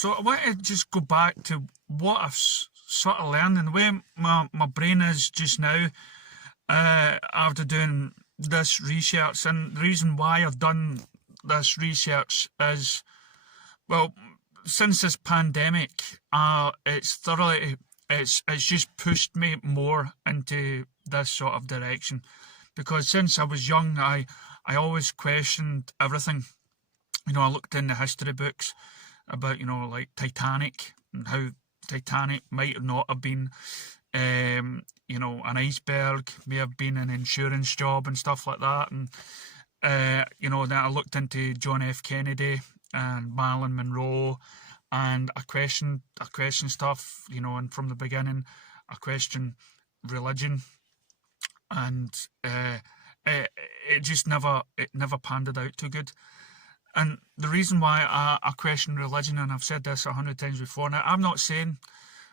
So I want to just go back to what I've sort of learned and the way my brain is just now after doing this research. And the reason why I've done this research is, well, since this pandemic, it's just pushed me more into this sort of direction. Because since I was young, I always questioned everything. I looked in the history books about, like Titanic and how Titanic might or not have been, an iceberg, may have been an insurance job and stuff like that. And, then I looked into John F. Kennedy and Marilyn Monroe, and I questioned stuff, and from the beginning, I questioned religion, and it just never panned out too good. And the reason why I question religion, and I've said this 100 times before, now I'm not saying,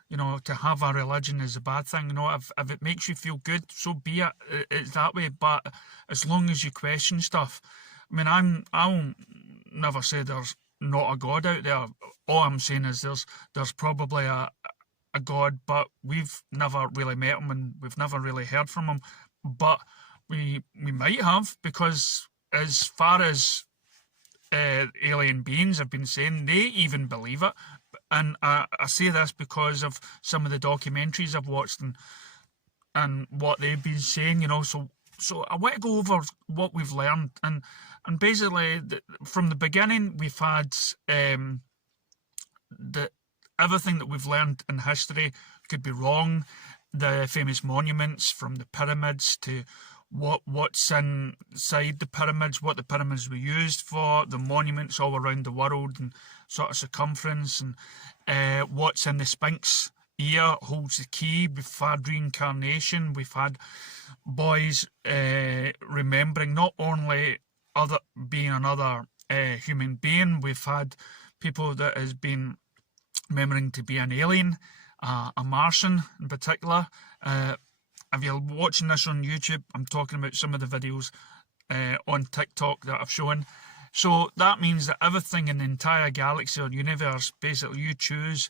to have a religion is a bad thing. If it makes you feel good, so be it. It's that way. But as long as you question stuff, I mean, I'll never say there's not a God out there. All I'm saying is there's probably a God, but we've never really met him and we've never really heard from him. But we might have, because as far as alien beings have been saying, they even believe it. And I say this because of some of the documentaries I've watched and what they've been saying, So I want to go over what we've learned. And basically, from the beginning, we've had everything that we've learned in history could be wrong. The famous monuments, from the pyramids to what's inside the pyramids, what the pyramids were used for, the monuments all around the world and sort of circumference, and what's in the Sphinx ear holds the key. We've had reincarnation, we've had boys remembering not only being another human being, we've had people that has been remembering to be an alien, a Martian in particular. If you're watching this on YouTube, I'm talking about some of the videos on TikTok that I've shown. So that means that everything in the entire galaxy or universe, basically you choose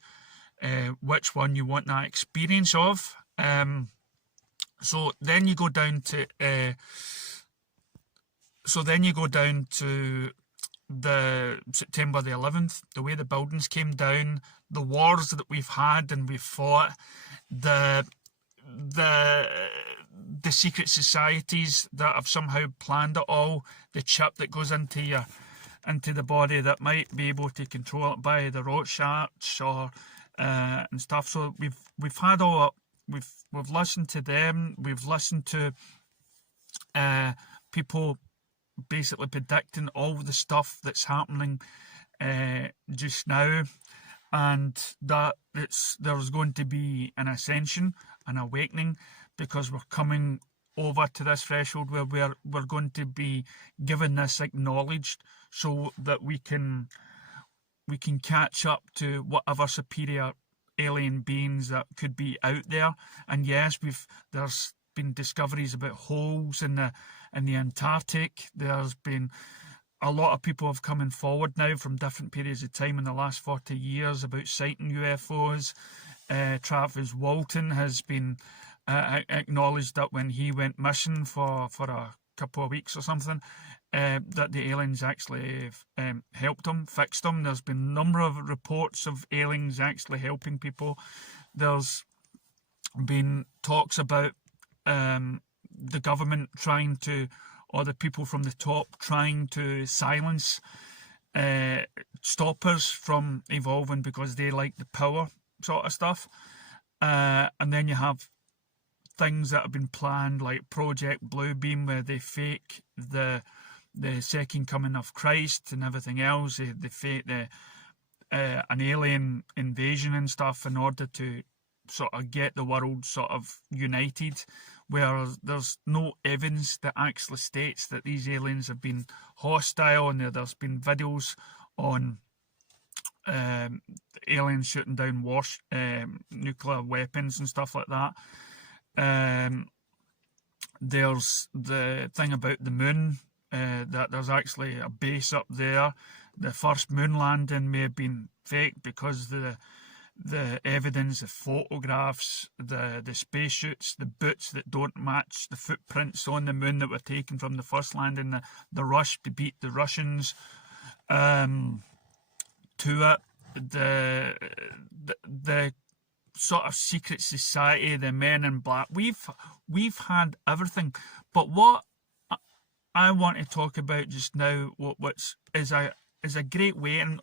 which one you want that experience of. So then you go down to the September the 11th, the way the buildings came down, the wars that we've had and we've fought, the secret societies that have somehow planned it all, the chip that goes into the body that might be able to control it by the Rorschachs or and stuff. So we've had all, we've listened to them, we've listened to people basically predicting all the stuff that's happening just now, and that there's going to be an ascension, an awakening, because we're coming over to this threshold where we're going to be given this acknowledged, so that we can catch up to whatever superior alien beings that could be out there. And yes, there's been discoveries about holes in the Antarctic. There's been a lot of people have coming forward now from different periods of time in the last 40 years about sighting UFOs. Travis Walton has been acknowledged that when he went missing for a couple of weeks or something, that the aliens actually helped him, fixed him. There's been a number of reports of aliens actually helping people. There's been talks about the government trying to, or the people from the top trying to silence stoppers from evolving because they like the power sort of stuff. And then you have things that have been planned like Project Bluebeam, where they fake the second coming of Christ and everything else. They fake an alien invasion and stuff in order to sort of get the world sort of united, where there's no evidence that actually states that these aliens have been hostile, and there's been videos on aliens shooting down nuclear weapons and stuff like that. There's the thing about the moon that there's actually a base up there. The first moon landing may have been fake because the evidence, the photographs, the spacesuits, the boots that don't match the footprints on the moon that were taken from the first landing, the rush to beat the Russians to it, the sort of secret society, the men in black. We've had everything, but what I want to talk about just now, which is a great way, and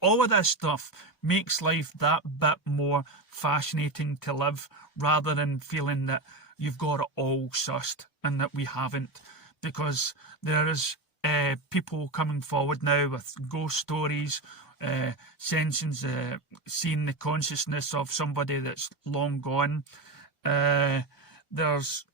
all of this stuff makes life that bit more fascinating to live, rather than feeling that you've got it all sussed and that we haven't, because there is people coming forward now with ghost stories, sensings, seeing the consciousness of somebody that's long gone. There's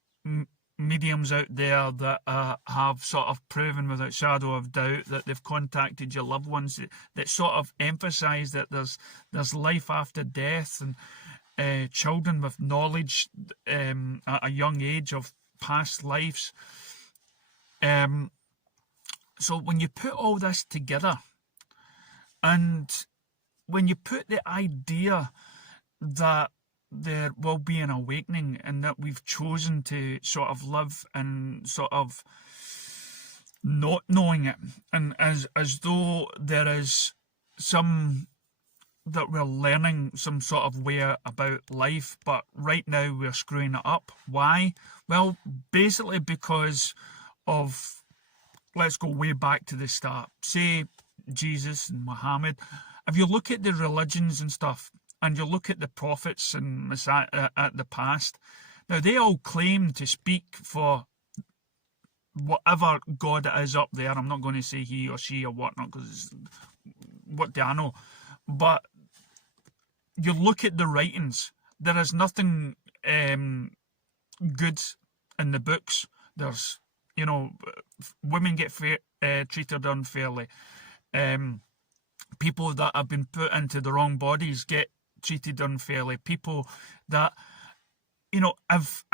mediums out there that have sort of proven without shadow of doubt that they've contacted your loved ones, that sort of emphasise that there's life after death, and children with knowledge at a young age of past lives. So when you put all this together, and when you put the idea that there will be an awakening, and that we've chosen to sort of live and sort of not knowing it, and as though there is some that we're learning some sort of way about life, but right now we're screwing it up. Why? Well, basically because of, let's go way back to the start, say Jesus and Muhammad. If you look at the religions and stuff, and you look at the prophets and Messiah at the past, now they all claim to speak for whatever God it is up there. I'm not going to say he or she or whatnot, because what do I know? But you look at the writings, there is nothing good in the books. There's, women get treated unfairly. People that have been put into the wrong bodies get treated unfairly. People that, if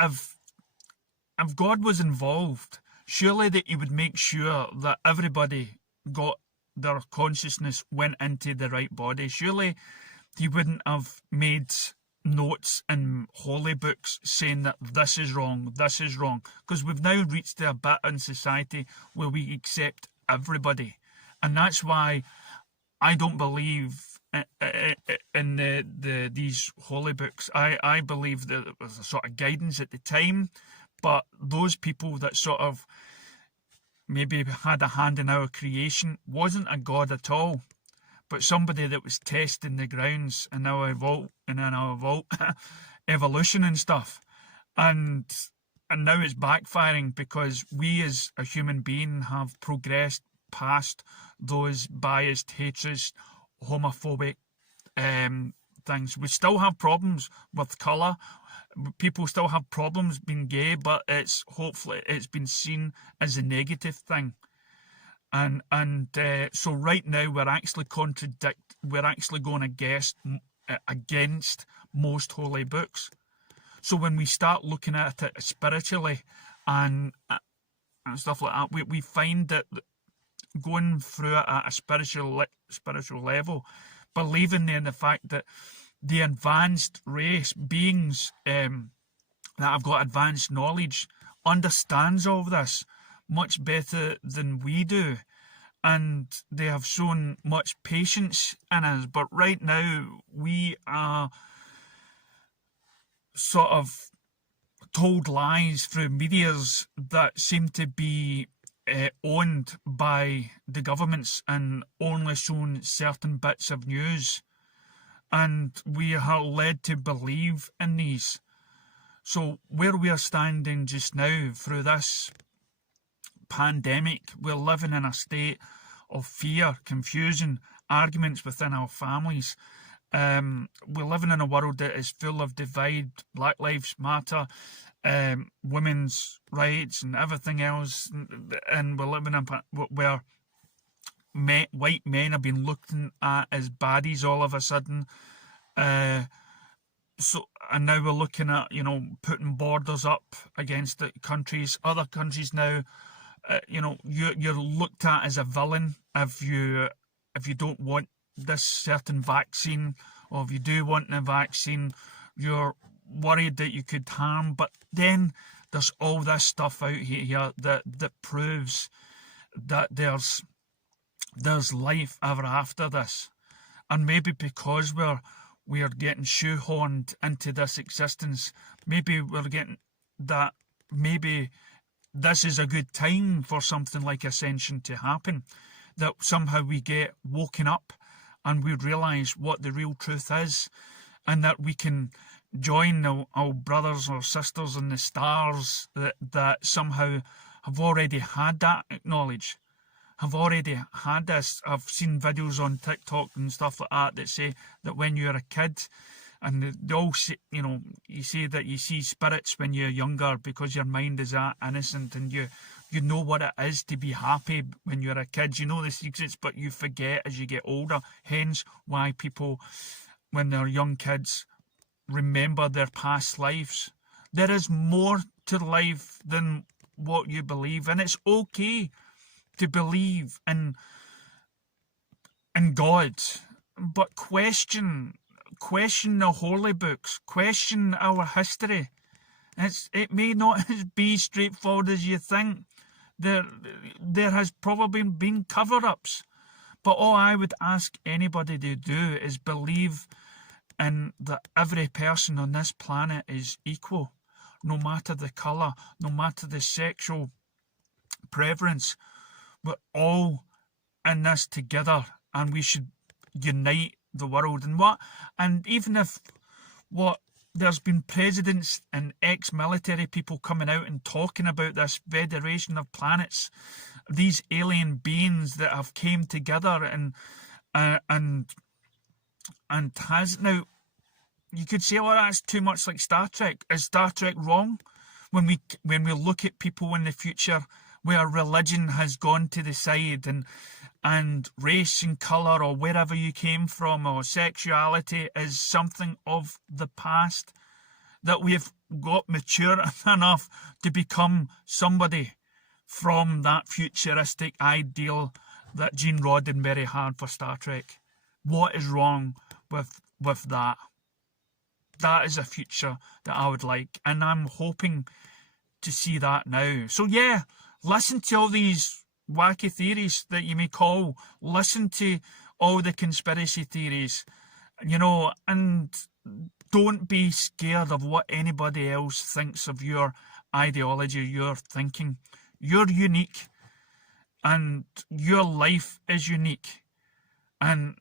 God was involved, surely that he would make sure that everybody got their consciousness went into the right body. Surely he wouldn't have made notes in holy books saying that this is wrong, because we've now reached a bit in society where we accept everybody, and that's why I don't believe in these holy books. I believe that it was a sort of guidance at the time, but those people that sort of maybe had a hand in our creation wasn't a god at all, but somebody that was testing the grounds in our evolution and stuff, and now it's backfiring because we as a human being have progressed past those biased hatreds, homophobic things. We still have problems with colour. People still have problems being gay, but hopefully it's been seen as a negative thing. And so right now we're actually going against most holy books. So when we start looking at it spiritually and stuff like that, we find that going through it at a spiritual level, believing in the fact that the advanced race beings that have got advanced knowledge understands all of this much better than we do, and they have shown much patience in us. But right now we are sort of told lies through medias that seem to be owned by the governments and only shown certain bits of news, and we are led to believe in these. So where we are standing just now through this pandemic, we're living in a state of fear, confusion, arguments within our families. We're living in a world that is full of divide, Black Lives Matter, women's rights and everything else, and we're living in where white men have been looked at as baddies all of a sudden. And now we're looking at, putting borders up against the countries. Other countries now you're looked at as a villain if you don't want this certain vaccine, or if you do want the vaccine, you're worried that you could harm. But then there's all this stuff out here that proves that there's life ever after this. And maybe because we're getting shoehorned into this existence, maybe we're getting that, maybe this is a good time for something like ascension to happen, that somehow we get woken up and we realise what the real truth is, and that we can join our brothers or sisters in the stars that somehow have already had that knowledge, have already had this. I've seen videos on TikTok and stuff like that say that when you're a kid, and they all say, you say that you see spirits when you're younger because your mind is that innocent, and you know what it is to be happy when you're a kid. You know the secrets, but you forget as you get older. Hence why people, when they're young kids, remember their past lives. There is more to life than what you believe, and it's okay to believe in God, but question the holy books, question our history. It may not be straightforward as you think. There has probably been cover-ups, but all I would ask anybody to do is believe in that every person on this planet is equal, no matter the colour, no matter the sexual preference. We're all in this together, and we should unite the world. And even if there's been presidents and ex-military people coming out and talking about this Federation of Planets, these alien beings that have came together and has now, you could say, oh, that's too much like Star Trek. Is Star Trek wrong? When we look at people in the future where religion has gone to the side, and race and colour, or wherever you came from, or sexuality is something of the past, that we've got mature enough to become somebody from that futuristic ideal that Gene Roddenberry had for Star Trek. What is wrong with that? That is a future that I would like, and I'm hoping to see that now. So yeah, listen to all these wacky theories that you may call. Listen to all the conspiracy theories, and don't be scared of what anybody else thinks of your ideology, your thinking. You're unique, and your life is unique, and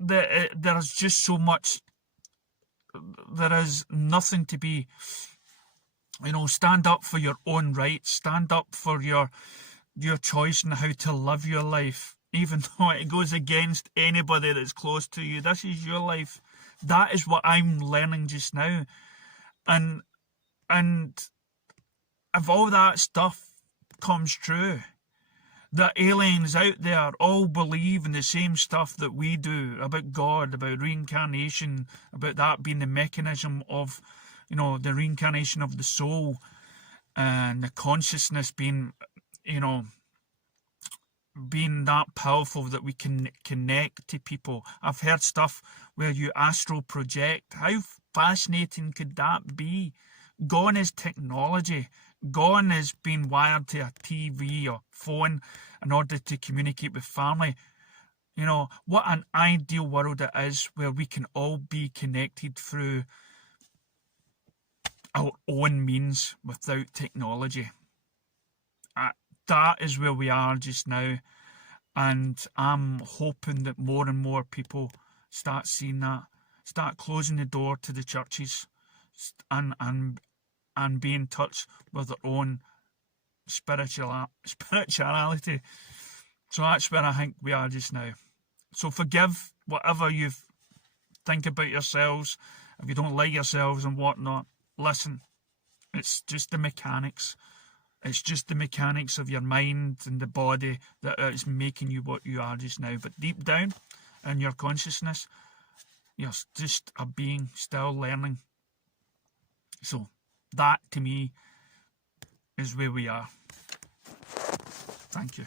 there's just so much. There is nothing to be, stand up for your own rights, stand up for your choice on how to live your life, even though it goes against anybody that's close to you. This is your life. That is what I'm learning just now. And if all that stuff comes true, the aliens out there all believe in the same stuff that we do about God, about reincarnation, about that being the mechanism of, the reincarnation of the soul, and the consciousness being, being that powerful that we can connect to people. I've heard stuff where you astral project. How fascinating could that be? Gone is technology. Gone is being wired to a TV or phone in order to communicate with family. What an ideal world it is, where we can all be connected through our own means without technology. That is where we are just now, and I'm hoping that more and more people start seeing that, start closing the door to the churches, and be in touch with their own spirituality. So that's where I think we are just now. So forgive whatever you think about yourselves. If you don't like yourselves and whatnot, listen, it's just the mechanics. It's just the mechanics of your mind and the body that is making you what you are just now. But deep down in your consciousness, you're just a being still learning. So that, to me, is where we are. Thank you.